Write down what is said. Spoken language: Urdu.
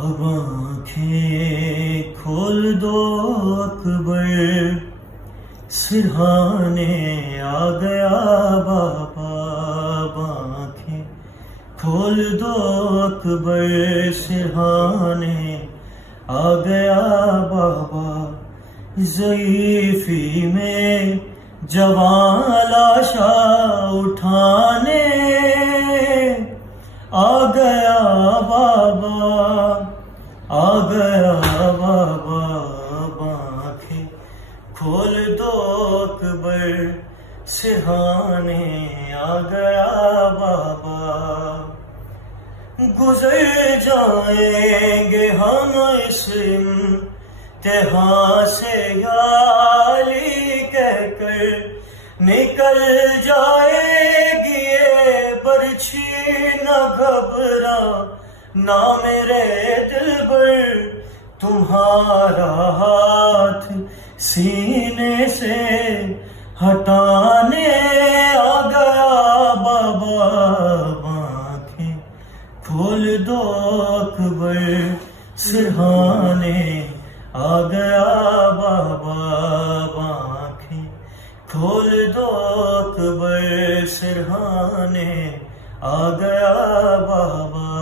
اب آنکھیں کھول دو اکبر، سرہانے آ گیا بابا. اب آنکھیں کھول دو اکبر، سرہانے آ گیا بابا. ضعیفی میں جوان لاشا اٹھانے آ گیا بابا، آ گیا بابا. اب آنکھیں کھول دو اکبر، سرہانے آ گیا بابا. گزر جائیں گے ہم اس امتحان سے یا علی کہہ کر، نکل جائے گی یہ برچھی. نہ گھبرا نہ میرے دلبر، تمہارا ہاتھ سینے سے ہٹانے آ گیا بابا. اب آنکھیں کھول دو اکبر، سرہانے آ گیا بابا. اب آنکھیں کھول دو اکبر، سرہانے آ گیا بابا.